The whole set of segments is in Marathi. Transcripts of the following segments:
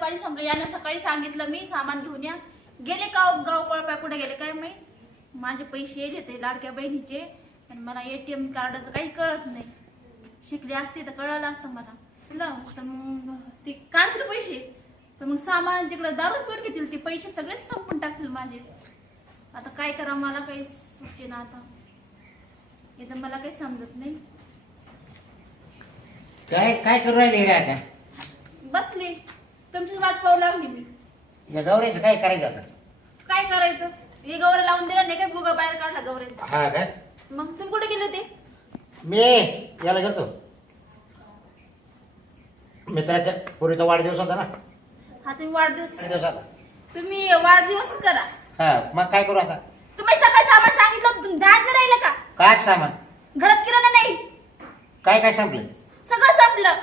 पाणी संपलं. यानं सकाळी सांगितलं मी सामान घेऊन या. गेले गाव गाव कळपाय कुठे गेले काय माहीत? माझे पैसे येले ते लाडक्या बहिणीचे. आणि मला एटीएम कार्डाचं काही कळत नाही. शिकले असते तर कळलं असतं मला. तर मग ते काढतील पैसे? तर मग सामान तिकडं दारूच पिऊन घेतील. ते पैसे सगळेच संपून टाकतील माझे. आता काय करा मला काही सुचेना आता. हे तर मला काही समजत नाही. काय काय करू राहिले आता? बसले. तुमचीच वाट पाहू लागली मी. या गौरीचं काय करायचं आता? काय करायचं? हे गौरे लावून दिला नाही काय बुगा बाहेर काढला गौरेचा हा काय मग तुम्ही कुठे गेले होते? मी याला गेलतो. मित्राच्या पुरीचा वाढदिवस होता ना. हा तुम्ही वाढदिवस वाढदिवसाचा तुम्ही वाढदिवसच करा. हा मग काय करू आता? तुम्ही सकाळी सामान सांगितलं होतं, तुम्ही ध्यान नाही राहिलं का? काय सामान? घरात किराणा नाही. काय काय संपलं सगळं संपलं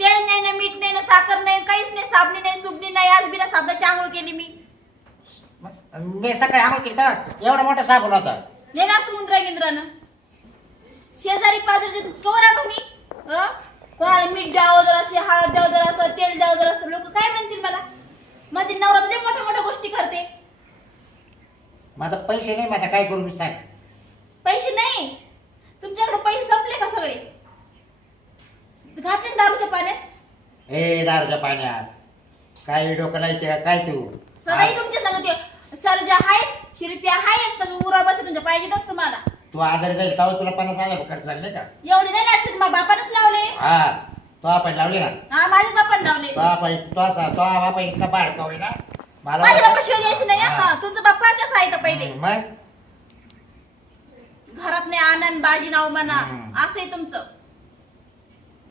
तेल नाही ना मीठ नाही ना साखर नाही काहीच नाही साबणी नाही सुबणी नाही आज बिना साबणाची आंघोळ केली मी. मी सकाळी आंघोळ केली तेव्हा एवढा मोठा साबण होता. नाही ना समुद्रा केंद्रानं शेजारी पाजारचे कवर आणू मी? अं? कोणाला मीठ द्यावं जर असे हळद द्यावं जर असं तेल द्यावं जर असं लोक काय म्हणतील मला? माझी नवरा तर लय मोठ्या मोठ्या गोष्टी करते. आता पैसे नाही आता काय करू मी सांग. पैसे नाही. तुमच्याकडे पैसे संपले का सगळे? घातले ना दारूच्या पाण्यात? हे दारूच्या पाण्यात. काय डोकं लायचे का? काय तू? सगळे तुमचे सांगते सरजा आहेत शिरप्या आहेत सगळं उरा बस तुमच्या पाहिजेतच तुम्हाला. तू आजारी जाईल तेव्हा तुला पन्नास हजार खर्च झाले का? एवढे नाही लागते माझ्या बापानेच लावले. हा तो आपण लावले ना? हा माझ्या बापाने लावले. तो आपण तो असा तो बापा इतका बाळका होय ना? मला माझ्या वाटलं- बापा शिवाय द्यायचे नाही हा. हा. तुमचा बाप्पा कसा आहे तर पहिले? मग? घरात नाही आनंद बाजी नाव म्हणा हम्म. असं आहे तुमचं.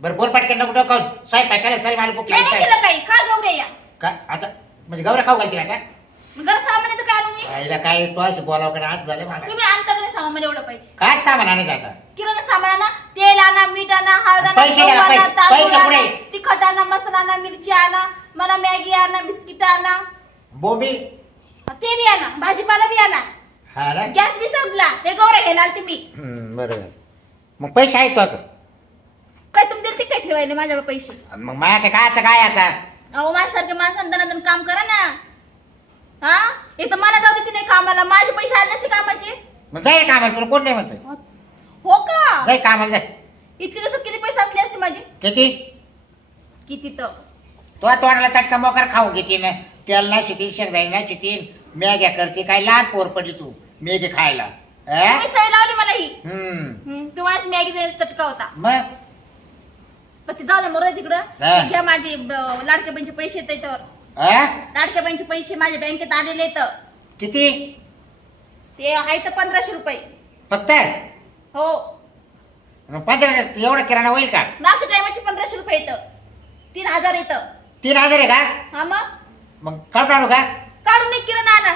बरं बोल पटकन नको डोकं साहेब काय करायला चल मला भूक नाही लागली नाही केलं काही. खा गौरे या. काय? आता म्हणजे गौऱ्या खाऊ घालते का मग घर सामान येतं काय आणू मी आईला काय असं बोलावं का आज झालं मला. तुम्ही आणता का नाही सामान? मला एवढं पाहिजे. काय सामान आणायचं आता? किराणा सामान आणा. तेल आणा मीठ आणा हळद आणा पैसे गहू द्या ना, आणा पैसे- तांदूळ पैसे आणा पुढे. तिखट आणा मसाला आणा मिरची आणा मला मॅगी आणा बिस्किट आणा. बोंबी ते बी आणा. भाजीपाला बी आणा. हा ना? गॅस बी संपला. हे गौरे घेणार ते मी. हम्म, बरोबर मग पैसे आहेत आता. काय तुमच्या काय ठेवायले माझ्याकडे पैसे? मग माझ्या कायचं काय आता? अहो माझ्यासारख्या माणसानं दनादन काम करा ना. हा? इथं मला जाऊ देते नाही कामाला. माझे पैसे आले नसते कामाचे. मग जाईल कामाला तुला कोण नाही म्हणत हो का? जाई कामाला जाय. इतके दिवसात किती पैसे असले असते माझे? किती? किती तर. तो तोंडाला चटका मोकार खाऊ घेते ना तेल नाही शिती शेंगदाणी नाही शिती मॅग्या करते काय लहान पोर पडली तू मॅगी खायला. अं? तुम्ही सवय लावली मला ही. हम्म, तुम्हालाच मॅगी देण्याचा चटका होता. मग? पण ते जाऊ दे मरू तिकडं. हा. घ्या माझे ब- लाडक्या बहिणीचे पैसे आहेत त्याच्यावर. अं? लाडक्या बहिणीचे पैसे माझ्या बँकेत आलेले आहेत. किती? ते आहे तर पंधराशे रुपये. फक्त? हो. मग पंधरा एवढा किराणा होईल का? मागच्या टायमाचे पंधराशे रुपये येतं तीन हजार येतं तीन हजार आहे का? हा मग? मग काढून आणू का? काढून एक किराणा आणा.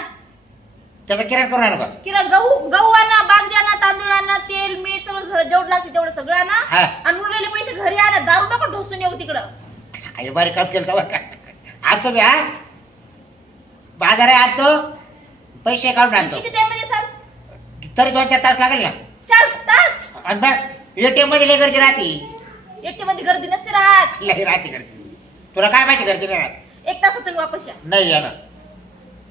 त्याचा किराणा करून आणू का किरा गहू गहू आणा बाजरी आणा तांदूळ आणा तेल मीठ सगळं घर जेवढं लागते तेवढं सगळं आणा हा. आणि उरलेले पैसे घरी आणा दारू नका ढोसून येऊ तिकडं. अरे बरे काम केलं बरं का आणतो मी हा. बाजार आहे आणतो पैसे काढून आणतो. किती टाइममध्ये सर तरी दोन चार तास लागेल ना. चार तास? आणि मग एटीएममध्ये लय गर्दी राहते. एकटे मध्ये गर्दी नसते राहत. लय राहते गर्दी. तुला काय माहिती गर्दी नाही राहत? एक तास तुम्ही वापस या. नाही येणार.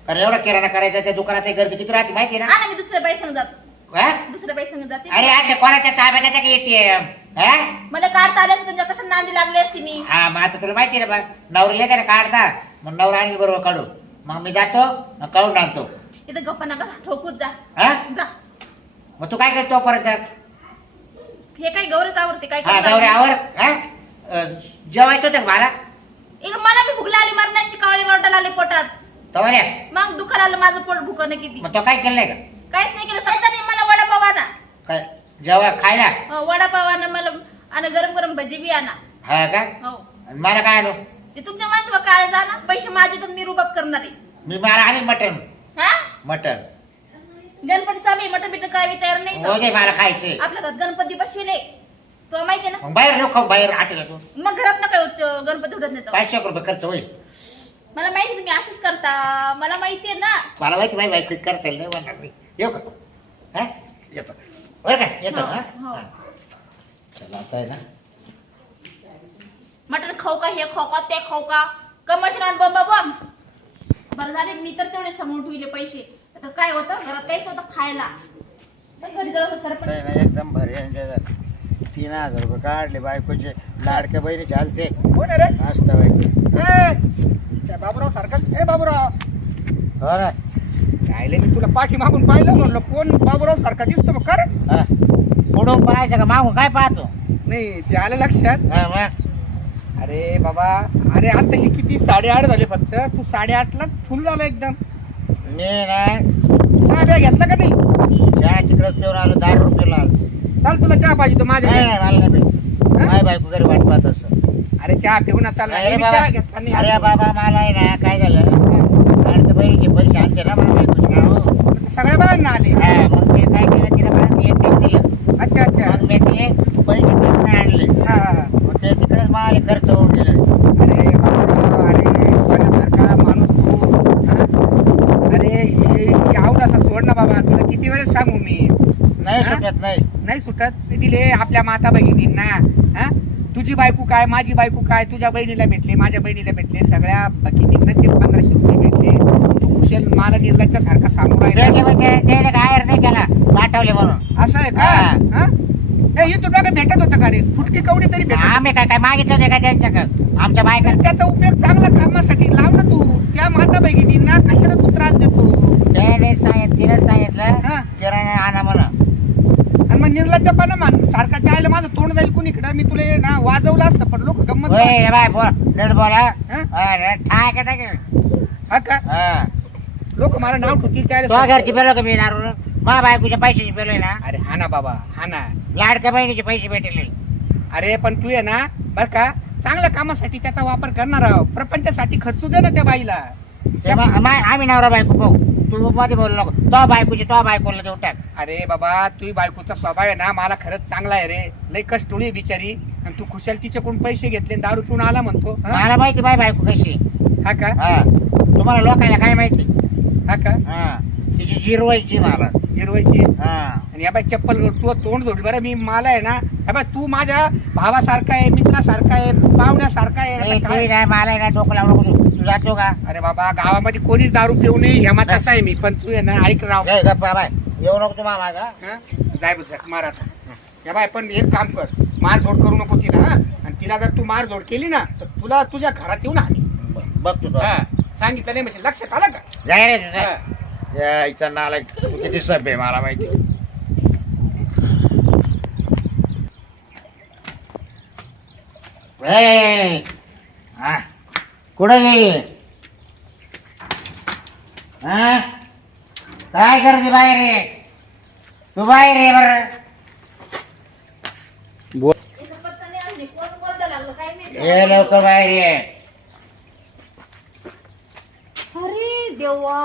कारण एवढा किराणा करायचा त्या दुकानात एक गर्दी किती राहते माहिती ना? मी दुसऱ्या बाई संग जातो. हा? दुसऱ्या बाई संग जाते. अरे अशा कोणाच्या ताब्यात येते का एटीएम हा? मला काढता आले असते तुमच्या कशा नांदी लागली असती मी? हा मग आता तुला माहिती आहे ना बा नवरीला येते ना काढता मग नवरा आणि बरोबर काढू मग मी जातो मग काढून आणतो. इथं गप्पा नका ठोकूत जा. हा? जा. मग तू काय करतो परत? हे काय गौरच आवडते काय हा करणार? गौऱ्यावर हा? अं, जेवायचं होतं का मला? मला मी भुकला आली मरणाची कावळी वरडाला आले पोटात. मग दुखायला आलं माझं पोट भुकणं किती? मग तो काय केलंय का? काहीच नाही केलं सैतानी मला वडापाव आणा काय? जेव्हा खायला? अं, वडापाव आणा मला आणि गरम गरम भजी बी आणा. हा का? हो. आणि मला काय आणू? ते तुमच्या माहिती काय जा ना पैसे माझे तर मी रुबाब करणार आहे. मी मला आणि मटन हा? मटन गणपती चालू आहे मटन बिटन काय बी तयार नाही. हो मला खायचे. आपल्या घरात गणपती बसले तुला माहितीये ना? मग बाहेर नको बाहेर आटेल तू. मग घरात ना काय होत गणपती उठत नाही. पाचशे एक रुपये खर्च होईल. मला माहिती तुम्ही अशीच करता. मला माहितीये ना. मला माहिती माहिती बाई करता येईल नाही म्हणणार मी. येऊ का? हा? येतो. बरं का? येतो हो, हा. चला आता आहे ना. मटन खाऊ का? हे खाऊ का? ते खाऊ का? कमचना आणि बंबा बम बरं झाले मी तर तेवढे समोर ठेवले पैसे. तर काय होतं? घरात काहीच नव्हतं खायला. चल घरी जाऊ सरपंच. नाही, नाही, एकदम भारी एन्जॉय झाला. तीन हजार रुपये काढले बायकोचे. लाडक्या बहिणी चालते कोण आहे रे? मस्त बाई. ए, त्या बाबूराव सारखं. ए बाबूराव! हो कायले मी तुला पाठी मागून पाहिलं म्हणलं कोण बाबूराव सारखा दिसतो बघ कर. हा. पुढून पाहायचं का? मागून काय पाहतो? नाही ते आलं लक्षात. हा, मग. अरे बाबा अरे आताशी किती साडेआठ झाले फक्त. तू साडेआठलाच फुल झाला एकदम. मी ना चहा बिया घेतला का नाही? चहा तिकडे पिऊन आलो दहा रुपये आलो. चाल तुला चहा पाहिजे तो माझ्या नाही. नाही, मला नाही भेटत. माझी बायको घरी वाट पाहत असं. अरे चहा पिऊ ना चाल अरे बाबा अरे बाबा मला आहे ना काय झालं? लाडक्या बहिणीचे पैसे आणते ना माझ्या बायकोचे नाव ते सगळ्या बायांना आले. हा मग ते काय केलं तिला मला दिलं. अच्छा अच्छा. मग मी ते पैसे पण नाही आणले. हा, हा, हा. मग ते तिकडेच मला खर्च होऊन गेले. अरे माणूस तू. हा? अरे हे सोड ना बाबा तुला किती वेळेस सांगू मी? नाही हा? सुटत नाही. नाही सुटत. मी दिले आपल्या माता भगिनींना हा? तुझी बायको काय माझी बायको काय तुझ्या बहिणीला भेटले माझ्या बहिणीला भेटले सगळ्या भगिनींना ते पंधराशे रुपये भेटले. तू कुशल मला निर्लज्ज सारखा सांगू काय नाही केला पाठवले म्हणून. असं आहे का? हा. तुला काय भेटत होतं का रे? फुटकी कवडी तरी भेटत आम्ही काय काय मागितलं का त्यांच्याकडे? आमच्या बायकाला. त्याचा उपयोग चांगला कामासाठी लाव ना तू. त्या माता भगिनींना कशाला तू त्रास देतो? त्याने सांगित तिने सांगितलं. किराणा आणा म्हणा आणि मग निर्लज्जपणा मान सारखा जायला माझं तोंड जाईल कुणीकडं? मी तुला ना वाजवलं असतं पण लोक गंमत बाय बोल. नीट बोला. हा? अरे, ठाक आहे, ठाक आहे. हा का? हा. लोक मला नाव ठेवतील तो त्याला घरची पेलो का मी दारू मला बायकोच्या पैशाची पेलोय ना? अरे हा ना बाबा हा ना. लाडक्या बहिणीचे पैसे भेटले. अरे पण तू आहे ना बर का चांगल्या कामासाठी त्याचा वापर करणार आहोत प्रपंचासाठी खर्चू दे ना त्या बाईला. ते मा- मा- आम्ही नवरा बायको पाहू. तू मध्ये बोलू नको. तो बायकोची तो बायकोला टाक. अरे बाबा तुझी बायकोचा स्वभाव आहे ना मला खरंच चांगला आहे रे. लय कष्टोळी आहे बिचारी. आणि तू खुशाल तिच्याकडून पैसे घेतले आणि दारू पिऊन आला म्हणतो हा? मला माहिती बाय बायको कशी हा का? हा. तुम्हाला लोकांना काय माहिती? हा का? हा. तिची जिरवायची मला. जिरवायची हा. आणि या बाई चप्पल तू तोंड जोड बरं मी मला आहे ना. या बाई तू माझ्या भावासारखा आहे मित्रासारखा आहे पाहुण्यासारखा आहे नाही, आता तू काय? नाही मला नाही डोकं लावू नको तू. तू जातो का? अरे बाबा गावामध्ये कोणीच दारू पिऊ नये ह्या मताचा आहे मी. पण तू आहे ना ऐक राव. जय गप्पा बाय येऊ नको तुम्हाला माझा हा? जाय बघ महाराज या बाय पण एक काम कर. मारझोड करू नको तिला हा? आणि तिला जर तू मारझोड केली ना तर तुला तुझ्या घरात येऊन हानी बघ तू. हा सांगितलं नाही म्हणजे लक्षात आलं का? जाय रे तू हा. जाय. नाला किती सभ्य आहे मला माहिती. ए, हा. कुठं गेली? हा? काय करते बाहेर? ये तू बाहेर ये बर. माहिती ये लवकर बाहेर ये. अरे देवा.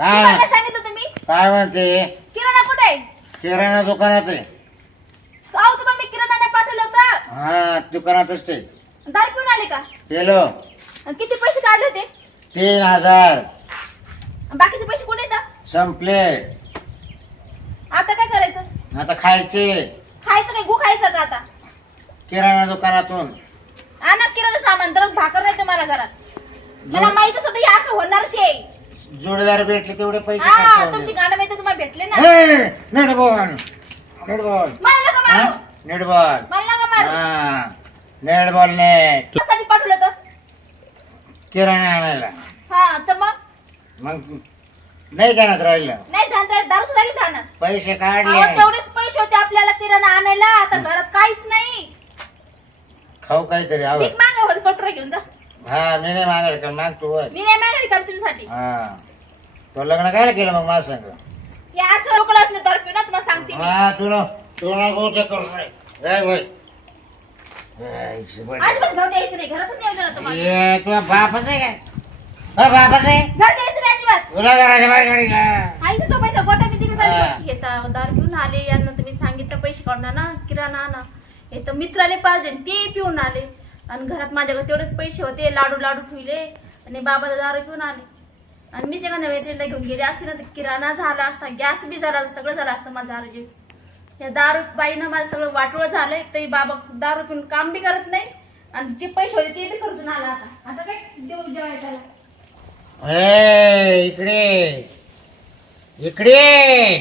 हा काय सांगितलं तुम्ही? काय म्हणते? किराणा कुठे? आहे किराणा दुकानात आहे अहो तुम्हाला मी किराणा नाही पाठवलं होतं. हा दुकानातच ते. दारू पिऊन आले का? केलो आणि किती पैसे काढले होते? तीन हजार. आणि बाकीचे पैसे कुठे येतात संपले. आता काय करायचं? आता खायचे. खायचं काय? गु खायचं का आता? किराणा दुकानातून. आणा किराणा सामान तर भाकर नाही तुम्हाला घरात. मला माहितच होतं हे असं होणार शे. जोडीदार भेटले तेवढे पैसे हा तुमची होते. गाणं माहिती तुम्हाला भेटले ना? ए, नीट बोल नीट बोल मला नका हा? मारू. नीट बोल मला नका मारू. हा. नीट बोल किराणा आणायला. हा तर मग? मग नाही देण्यात राहिलं. नाही धान दारूच राहिली पैसे काढले. अहो, तेवढेच पैसे होते आपल्याला किराणा आणायला. आता घरात काहीच नाही. खाऊ काहीतरी भीक आवड मागा होत कटोरा घेऊन जा. हा मी नाही मागायला कारण माग तू वर. मी नाही मागायला का तुमच्यासाठी हा. तो लग्न काय केलं मग माझं सांग? या असं लोकल असले दारू पिऊ ना तुम्हाला सांगते मी. हा तुला तुला गोष्ट करू नये. जाय बाई जाय, शिवाय. अजिबात घरात यायचं नाही. घरातच नाही यायचं ना तुम्हाला ये, तुझा बापच आहे काय? हा बापच आहे? घरात यायचं नाही अजिबात. तुला घराच्या बाहेर गाडी का आईचं तो पैसा गोटा मी तिकडे हा. चालली येता दारू पिऊन आले. यांना तुम्ही सांगितलं पैसे काढून आणा किराणा आणा. हे तर मित्राने पाजले आणि ते पिऊन आले. आणि घरात माझ्याकडे तेवढेच पैसे होते. लाडू लाडू ठेवले आणि बाबा दारू पिऊन आले. आणि मी जेव्हा नव्हे घेऊन गेले असते ना तर किराणा झाला असता गॅस बी झाला असता, सगळं झालं असतं माझं दारू या दारू बाईनं माझं सगळं वाटोळं झालंय तरी बाबा दारू पिऊन काम बी करत नाही आणि जे पैसे होते ते बी खर्चून आला आता. आता काय देऊ जेवायला. ए, इकडे. इकडे.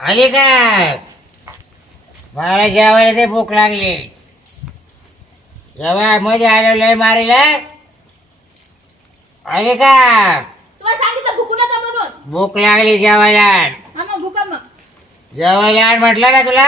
आली का? मला जेवायला ते भूक लागली. जेव्हा मध्ये आलो लय मारीला आले का? तुम्हाला सांगितलं भुकू नका म्हणून. भूक लागली जेवायला आण. हा मग भुका मग जेवायला आण म्हटलं ना तुला